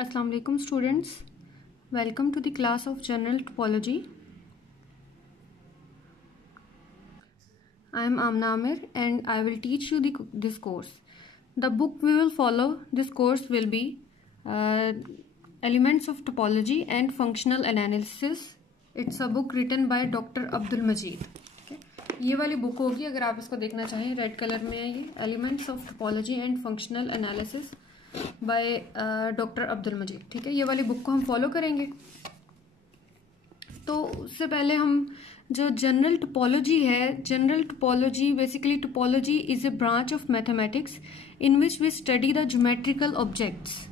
Assalamu alaikum students, welcome to the class of general topology. I am Amna Amir and I will teach you this course. The book we will follow this course will be Elements of Topology and Functional Analysis. It's a book written by Dr. Abdul Majid. ये वाली book होगी, अगर आप इसको देखना चाहें, red colour में है ये, elements of topology and functional analysis by doctor Abdul Majeed. ठीक है, ये वाली बुक को हम फॉलो करेंगे। तो उससे पहले हम जो जनरल टोपोलॉजी है, general topology basically topology is a branch of mathematics in which we study the geometrical objects,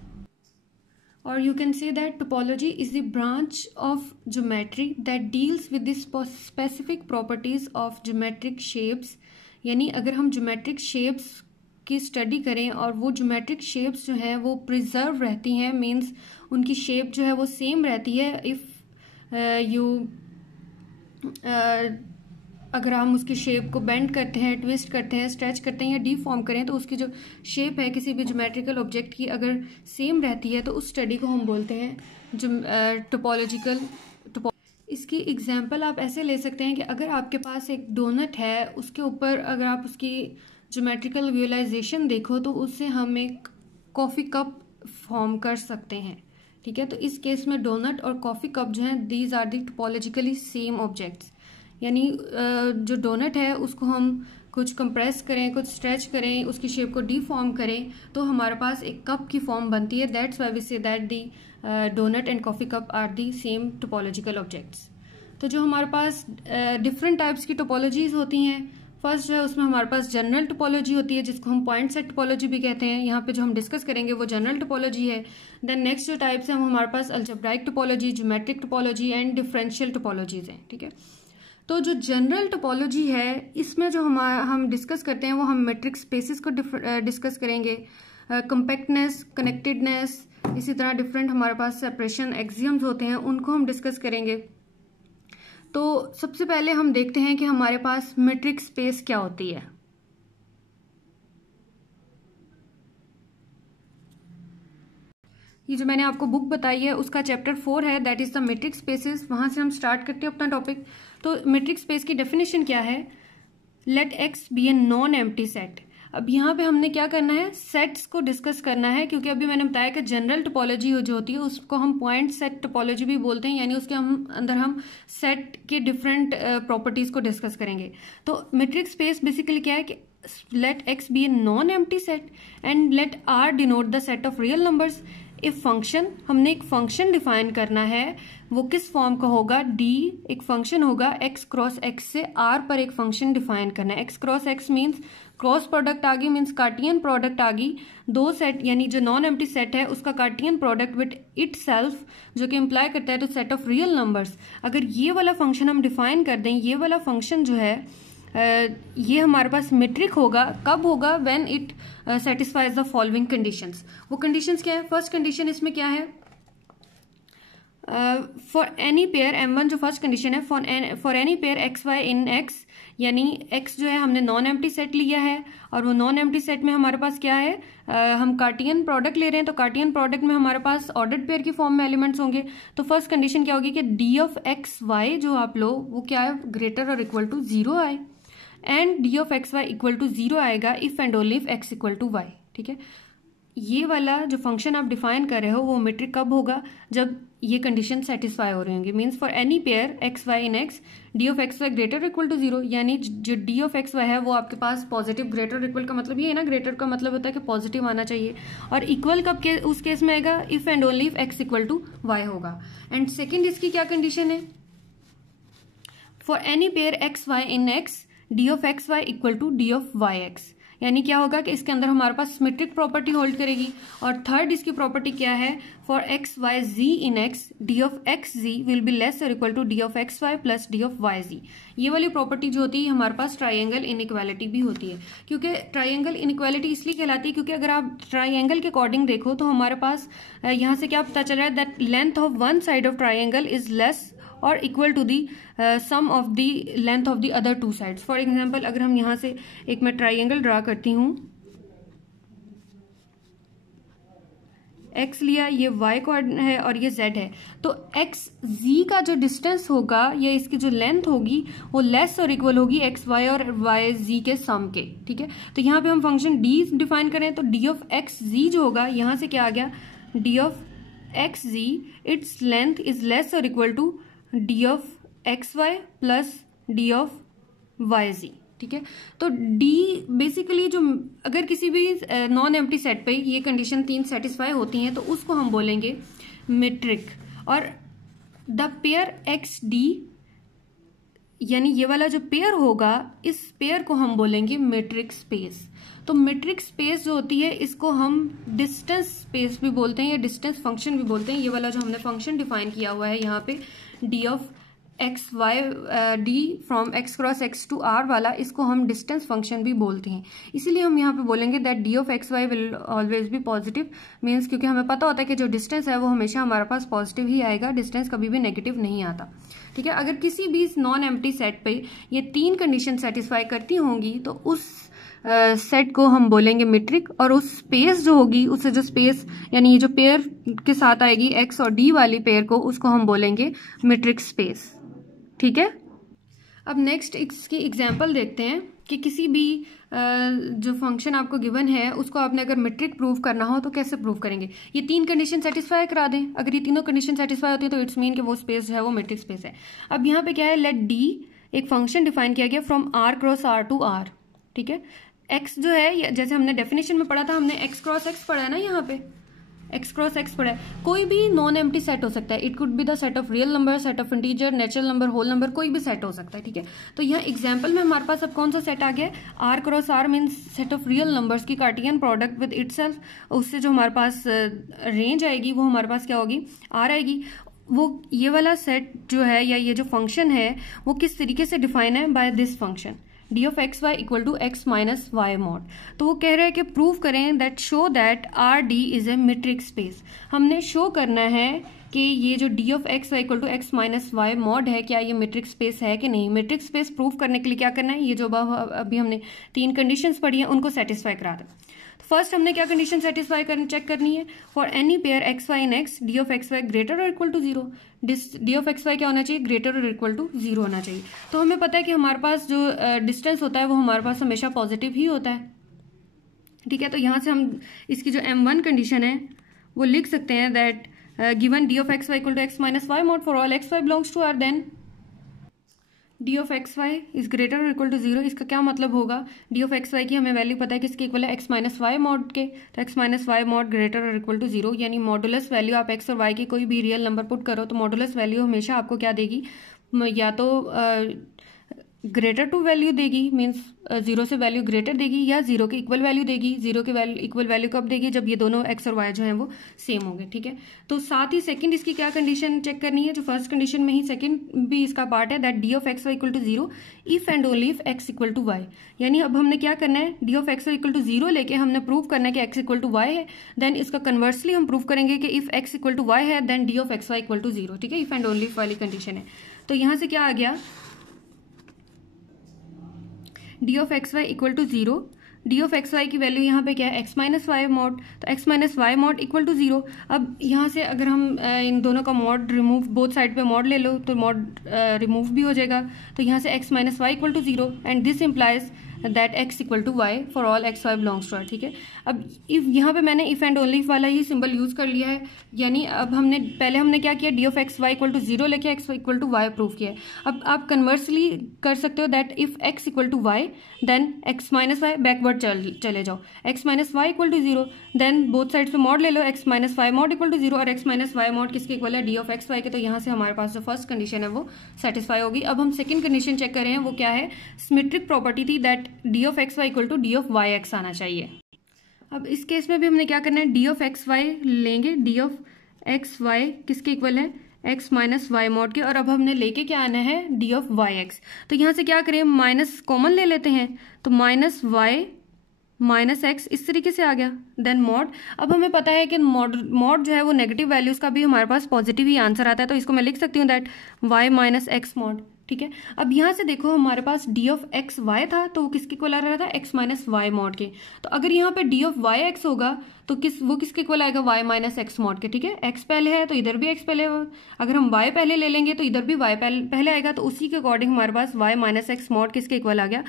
or you can say that topology is the branch of geometry that deals with the specific properties of geometric shapes। यानी अगर हम geometric shapes की study करें और वो geometric shapes जो है वो प्रिजर्व रहती हैं, मीन्स उनकी शेप जो है वो सेम रहती है। अगर हम उसकी शेप को बेंड करते हैं, ट्विस्ट करते हैं, स्ट्रेच करते हैं या डीफॉर्म करें, तो उसकी जो शेप है किसी भी ज्योमेट्रिकल ऑब्जेक्ट की अगर सेम रहती है तो उस स्टडी को हम बोलते हैं टोपोलॉजिकल। इसकी एग्जांपल आप ऐसे ले सकते हैं कि अगर आपके पास एक डोनट है, उसके ऊपर अगर आप उसकी ज्योमेट्रिकल विजुअलाइजेशन देखो तो उससे हम एक कॉफ़ी कप फॉर्म कर सकते हैं। ठीक है, तो इस केस में डोनट और कॉफ़ी कप जो हैं, these are the topologically same objects. यानी जो डोनट है उसको हम कुछ कंप्रेस करें, कुछ स्ट्रेच करें, उसकी शेप को डीफॉर्म करें तो हमारे पास एक कप की फॉर्म बनती है। That's why we say that the donut and coffee cup are the same topological objects. तो जो हमारे पास डिफरेंट टाइप्स की टोपोलॉजीज होती हैं, फर्स्ट जो है उसमें हमारे पास जनरल टोपोलॉजी होती है जिसको हम पॉइंट सेट टोपोलॉजी भी कहते हैं। यहाँ पे जो हम डिस्कस करेंगे वो जनरल टोपोलॉजी है। देन नेक्स्ट जो टाइप्स हैं वो हमारे पास algebraic topology, geometric topology and differential topologies हैं। ठीक है, तो जो जनरल टोपोलॉजी है इसमें जो हम डिस्कस करते हैं वो हम मेट्रिक स्पेसेस को डिस्कस करेंगे, कम्पैक्टनेस, कनेक्टेडनेस, इसी तरह डिफरेंट हमारे पास सेपरेशन एक्सियम्स होते हैं, उनको हम डिस्कस करेंगे। तो सबसे पहले हम देखते हैं कि हमारे पास मेट्रिक स्पेस क्या होती है। ये जो मैंने आपको बुक बताई है उसका चैप्टर 4 है, that is the metric spaces. वहां से हम स्टार्ट करते हैं अपना टॉपिक। तो मेट्रिक स्पेस की डेफिनेशन क्या है? Let X be a non empty set. अब यहाँ पे हमने क्या करना है, सेट्स को डिस्कस करना है, क्योंकि अभी मैंने बताया कि जनरल टोपोलॉजी जो होती है उसको हम पॉइंट सेट टोपोलॉजी भी बोलते हैं, यानी उसके अंदर हम सेट के डिफरेंट प्रॉपर्टीज को डिस्कस करेंगे। तो मेट्रिक स्पेस बेसिकली क्या है कि let X be a non empty set and let R denote the set of real numbers. If function, हमने एक फंक्शन डिफाइन करना है, वो किस फॉर्म का होगा? डी एक फंक्शन होगा, एक्स क्रॉस एक्स से आर पर एक फंक्शन डिफाइन करना है। X cross X means cross product आ गई, मीन्स कार्टियन प्रोडक्ट आ गई। दो सेट यानी जो नॉन एम्प्टी सेट है उसका कार्टियन प्रोडक्ट विद इट सेल्फ, जो कि इम्प्लाई करता है तो सेट ऑफ रियल नंबर्स। अगर ये वाला फंक्शन हम डिफाइन कर दें, ये वाला फंक्शन जो है ये हमारे पास मेट्रिक होगा। कब होगा? When it satisfies the following conditions. वो कंडीशंस क्या है? फर्स्ट कंडीशन इसमें क्या है? फॉर एनी पेयर M1 जो फर्स्ट कंडीशन है, for any pair x Y in X, यानी एक्स जो है हमने नॉन एम्प्टी सेट लिया है और वो नॉन एम्प्टी सेट में हमारे पास क्या है, हम कार्टियन प्रोडक्ट ले रहे हैं, तो कार्टियन प्रोडक्ट में हमारे पास ऑर्डर्ड पेयर की फॉर्म में एलिमेंट्स होंगे। तो फर्स्ट कंडीशन क्या होगी कि डी ऑफ एक्स वाई जो आप लो वो क्या है, ग्रेटर और इक्वल टू 0 आए, and D of x Y equal to 0 आएगा if and only if x equal to Y. ठीक है, ये वाला जो फंक्शन आप डिफाइन कर रहे हो वो मेट्रिक कब होगा? जब ये कंडीशन सेटिस्फाई हो रही होंगी। Means for any pair x Y in x D of x Y greater equal to 0, यानी जो डी ऑफ एक्स वाई है वो आपके पास पॉजिटिव, ग्रेटर इक्वल का मतलब ये है ना, ग्रेटर का मतलब होता है कि पॉजिटिव आना चाहिए, और इक्वल कब के उस केस में आएगा? If and only if x equal to y होगा। एंड सेकेंड इसकी क्या कंडीशन है? For any pair x Y in x D of x Y equal to D of y x, यानी क्या होगा कि इसके अंदर हमारे पास सिमेट्रिक प्रॉपर्टी होल्ड करेगी। और थर्ड इसकी प्रॉपर्टी क्या है? For X Y Z in x D of X Z will be less और equal to D of x Y plus D of Y Z. ये वाली प्रॉपर्टी जो होती है हमारे पास ट्राइंगल इनइक्वालिटी भी होती है। क्योंकि ट्राइंगल इनइक्वालिटी इसलिए कहलाती है क्योंकि अगर आप ट्राइंगल के अकॉर्डिंग देखो तो हमारे पास यहाँ से क्या पता चल रहा है, that length of one side of triangle is less और equal to the sum of the length of the other two sides. For example अगर हम यहाँ से एक मैं ट्राइंगल ड्रा करती हूँ, x लिया, ये y को है और ये z है, तो x z का जो डिस्टेंस होगा या इसकी जो लेंथ होगी वो लेस और इक्वल होगी x y और y z के सम के। ठीक है, तो यहाँ पे हम फंक्शन d डिफाइन करें तो d ऑफ x z जो होगा, यहाँ से क्या आ गया, d of X Z it's length is less और equal to D of x Y plus D of Y Z. ठीक है, तो d बेसिकली जो अगर किसी भी नॉन एम्प्टी सेट पे ये कंडीशन 3 सेटिस्फाई होती हैं तो उसको हम बोलेंगे मेट्रिक, और द पेयर एक्स डी यानी ये वाला जो पेयर होगा इस पेयर को हम बोलेंगे मेट्रिक स्पेस। तो मेट्रिक स्पेस जो होती है इसको हम डिस्टेंस स्पेस भी बोलते हैं या डिस्टेंस फंक्शन भी बोलते हैं। ये वाला जो हमने फंक्शन डिफाइन किया हुआ है यहाँ पे d of x y d from x cross x to R वाला, इसको हम डिस्टेंस फंक्शन भी बोलते हैं। इसीलिए हम यहाँ पे बोलेंगे that D of x y will always be positive, means क्योंकि हमें पता होता है कि जो डिस्टेंस है वो हमेशा हमारे पास पॉजिटिव ही आएगा, डिस्टेंस कभी भी नेगेटिव नहीं आता। ठीक है, अगर किसी भी नॉन एम्प्टी सेट पे ये 3 कंडीशन सेटिस्फाई करती होंगी तो उस सेट को हम बोलेंगे मेट्रिक, और उस स्पेस जो होगी उससे जो स्पेस यानी ये जो पेयर के साथ आएगी एक्स और डी वाली पेयर को, उसको हम बोलेंगे मेट्रिक स्पेस। ठीक है, अब नेक्स्ट इसकी एग्जांपल देखते हैं कि किसी भी जो फंक्शन आपको गिवन है उसको आपने अगर मेट्रिक प्रूव करना हो तो कैसे प्रूव करेंगे। ये 3 कंडीशन सेटिस्फाई करा दें, अगर ये तीनों कंडीशन सेटिस्फाई होती है तो इट्स मीन कि वो स्पेस जो है वो मेट्रिक स्पेस है। अब यहाँ पे क्या है, लेट डी एक फंक्शन डिफाइन किया गया from R cross R to R. ठीक है, एक्स जो है जैसे हमने डेफिनेशन में पढ़ा था, हमने एक्स क्रॉस एक्स पढ़ा है ना, यहाँ पे एक्स क्रॉस एक्स पढ़ा है। कोई भी नॉन एम्प्टी सेट हो सकता है, it could be the set of real number, set of integer, natural number, whole number, कोई भी सेट हो सकता है। ठीक है, तो यहाँ एग्जाम्पल में हमारे पास अब कौन सा सेट आ गया, R cross R means set of real numbers की कार्टियन प्रोडक्ट विद इटसेल्फ, उससे जो हमारे पास रेंज आएगी वो हमारे पास क्या होगी, आर आएगी। वो ये वाला सेट जो है या ये जो फंक्शन है वो किस तरीके से डिफाइन है, by this function d of x Y equal to x minus Y mod. तो वो कह रहे हैं कि प्रूव करें that show that R d is a metric space. हमने शो करना है कि ये जो d of x Y equal to x minus Y mod है, क्या ये मेट्रिक स्पेस है कि नहीं। मेट्रिक स्पेस प्रूव करने के लिए क्या करना है, ये जो अभी हमने 3 कंडीशंस पढ़ी हैं उनको सेटिस्फाई करा दें। फर्स्ट हमने क्या कंडीशन सेटिस्फाई चेक करनी है, for any pair x Y in x D of x Y greater और equal to 0। D of x Y क्या होना चाहिए, ग्रेटर और इक्वल टू 0 होना चाहिए। तो हमें पता है कि हमारे पास जो डिस्टेंस होता है वो हमारे पास हमेशा पॉजिटिव ही होता है। ठीक है, तो यहाँ से हम इसकी जो M1 कंडीशन है वो लिख सकते हैं that given d of x Y equal to x minus Y mod for all x y belongs to R, then D of x y is greater और इक्वल टू 0। इसका क्या मतलब होगा, डी ऑफ एक्स वाई की हमें value पता है किसके इक्वल है, एक्स माइनस वाई मॉड के, तो x minus Y mod greater और इक्वल टू 0, यानी मॉडुलस वैल्यू आप एक्स और वाई की कोई भी रियल नंबर पुट करो तो मॉडुलस वैल्यू हमेशा आपको क्या देगी, या तो ग्रेटर टू वैल्यू देगी, मीन्स 0 से वैल्यू ग्रेटर देगी, या 0 के इक्वल वैल्यू देगी। 0 के इक्वल वैल्यू कब देगी, जब ये दोनों एक्स और वाई जो हैं वो सेम होंगे। ठीक है, तो साथ ही सेकंड इसकी क्या कंडीशन चेक करनी है, जो फर्स्ट कंडीशन में ही सेकंड भी इसका पार्ट है, that D of x Y equal to 0 if and only if x equal to Y. यानी अब हमने क्या करना है, D of x Y equal to 0 लेके हमने प्रूव करना है कि एक्स इक्वल टू वाई है, देन इसका कन्वर्सली हम प्रूव करेंगे कि if x equal to Y है then D of x Y equal to 0। ठीक है, इफ एंड ओनली इफ वाली कंडीशन है। तो यहाँ से क्या आ गया, d of x Y equal to 0, D of x y की वैल्यू यहाँ पे क्या है, एक्स माइनस वाई मॉड, तो x minus Y mod equal to 0। अब यहाँ से अगर हम इन दोनों का मॉड रिमूव, बोथ साइड पे मॉड ले लो तो मॉड रिमूव भी हो जाएगा, तो यहाँ से x minus Y equal to 0 and this implies that x equal to y for all x y belongs to R. ठीक है, अब इफ यहाँ पे मैंने इफ एंड ओनली वाला ही सिंबल यूज कर लिया है, यानी अब हमने पहले हमने क्या किया, D of x Y equal to 0 लेके X equal to Y prove किया है। अब आप कन्वर्सली कर सकते हो that if x equal to Y then X minus Y, backward चले जाओ, X minus Y equal to 0, then both side पे मॉड ले लो, X minus Y mod equal to 0 और एक्स माइनस वाई मॉड किसके इक्वल है, D of x Y के। तो यहाँ से हमारे पास जो फर्स्ट कंडीशन है वो सेटिस्फाई होगी। अब हम सेकंड कंडीशन चेक कर रहे हैं, वो क्या है, सिमेट्रिक प्रॉपर्टी थी that D of x Y equal to D of y x आना चाहिए। अब इस केस में भी हमने क्या करना है, डी ऑफ एक्स वाई लेंगे, डी ऑफ एक्स वाई किसके इक्वल है, एक्स माइनस वाई मॉड के, और अब हमने लेके क्या आना है, डी ऑफ वाई एक्स। तो यहाँ से क्या करें, माइनस कॉमन ले लेते हैं, तो माइनस वाई माइनस एक्स इस तरीके से आ गया, देन मॉड। अब हमें पता है कि मॉड जो है वो नेगेटिव वैल्यूज का भी हमारे पास पॉजिटिव ही आंसर आता है, तो इसको मैं लिख सकती हूँ that y minus x mod. ठीक है। अब यहाँ से देखो हमारे पास डी ऑफ एक्स वाई था, तो वो किसके इक्वल आ रहा था, एक्स माइनस वाई मॉड के। तो अगर यहाँ पे डी ऑफ वाई एक्स होगा तो वो किसके इक्वल आएगा, वाई माइनस एक्स मॉड के। ठीक है, एक्स पहले है तो इधर भी एक्स पहले, अगर हम वाई पहले ले लेंगे तो इधर भी वाई पहले आएगा, तो उसी के अकॉर्डिंग हमारे पास वाई माइनस एक्स मॉड किसके इक्वल आ गया,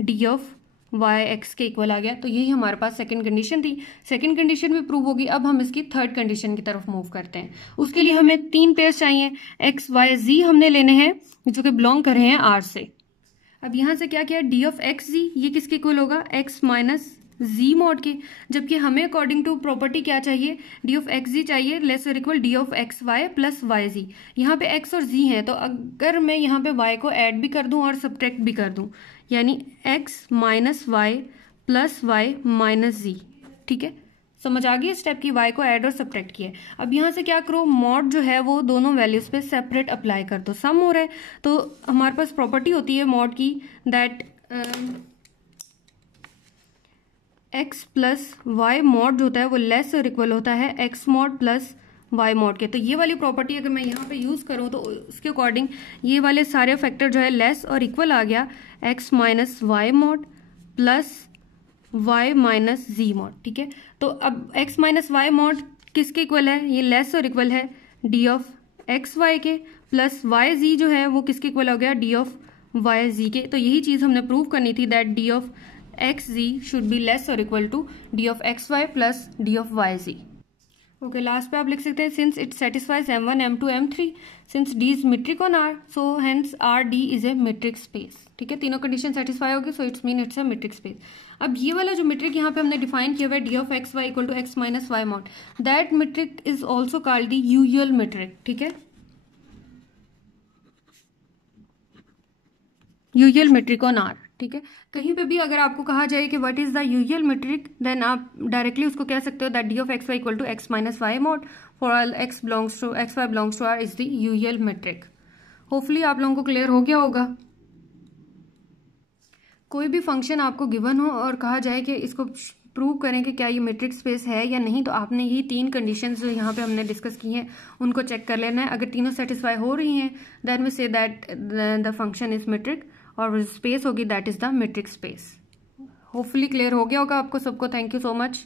डी ऑफ वाई एक्स के इक्वल आ गया। तो यही हमारे पास सेकंड कंडीशन थी। सेकंड कंडीशन भी प्रूव होगी। अब हम इसकी थर्ड कंडीशन की तरफ मूव करते हैं। उसके लिए हमें 3 पेयर्स चाहिए। एक्स वाई जी हमने लेने हैं जो कि बिलोंग कर रहे हैं आर से। अब यहाँ से क्या किया, डी ऑफ एक्स जी ये किसके इक्वल होगा, एक्स माइनस जी मॉड के। जबकि हमें अकॉर्डिंग टू प्रॉपर्टी क्या चाहिए, डी ऑफ एक्स जी चाहिए लेस और equal D of x Y plus Y Z. यहाँ पे एक्स और जी है, तो अगर मैं यहाँ पे वाई को ऐड भी कर दूं और सब्ट्रैक्ट भी कर दूं, यानी X minus Y plus Y minus Z. ठीक है, समझ आ गई स्टेप की, वाई को ऐड और सब्ट्रैक्ट किया। अब यहाँ से क्या करो, मॉड जो है वो दोनों वैल्यूज पे सेपरेट अप्लाई कर दो। सम हो रहा है तो हमारे पास प्रॉपर्टी होती है मॉड की, that x plus y mod जो होता है वो लेस और इक्वल होता है x mod plus y mod के। तो ये वाली प्रॉपर्टी अगर मैं यहाँ पे यूज करूँ तो उसके अकॉर्डिंग ये वाले सारे फैक्टर जो है लेस और इक्वल आ गया, X minus Y mod plus Y minus Z mod. ठीक है, तो अब एक्स माइनस वाई मॉड किसके इक्वल है, ये लेस और इक्वल है डी ऑफ एक्स वाई के, प्लस वाई जी जो है वो किसके इक्वल हो गया, डी ऑफ वाई जी के। तो यही चीज हमने प्रूव करनी थी, that D of X Z should be less और equal to D of x Y plus D of Y Z. Okay, last पे आप लिख सकते हैं since it satisfies M1 M2 M3 since D is metric on R so hence RD is a metric space. ठीक है, तीनों condition satisfy होगी, so it's mean it's a metric space. अब ये वाला जो मेट्रिक यहाँ पे हमने डिफाइन किया हुआ है D of x Y equal to x minus Y mod, that metric is also called the usual metric. ठीक है, यूजुअल मेट्रिक ऑन आर। ठीक है, कहीं पे भी अगर आपको कहा जाए कि what is the usual metric, then आप डायरेक्टली उसको कह सकते हो that D of x Y equal to x minus Y mod for all x y belongs to R is the usual metric. Hopefully आप लोगों को क्लियर हो गया होगा। कोई भी फंक्शन आपको गिवन हो और कहा जाए कि इसको प्रूव करें कि क्या ये मेट्रिक स्पेस है या नहीं, तो आपने ये 3 कंडीशंस जो यहाँ पे हमने डिस्कस की हैं उनको चेक कर लेना है। अगर तीनों सेटिस्फाई हो रही हैं then we say that the function is metric, और स्पेस होगी that is the metric space. Hopefully clear हो गया होगा आपको सबको। Thank you so much.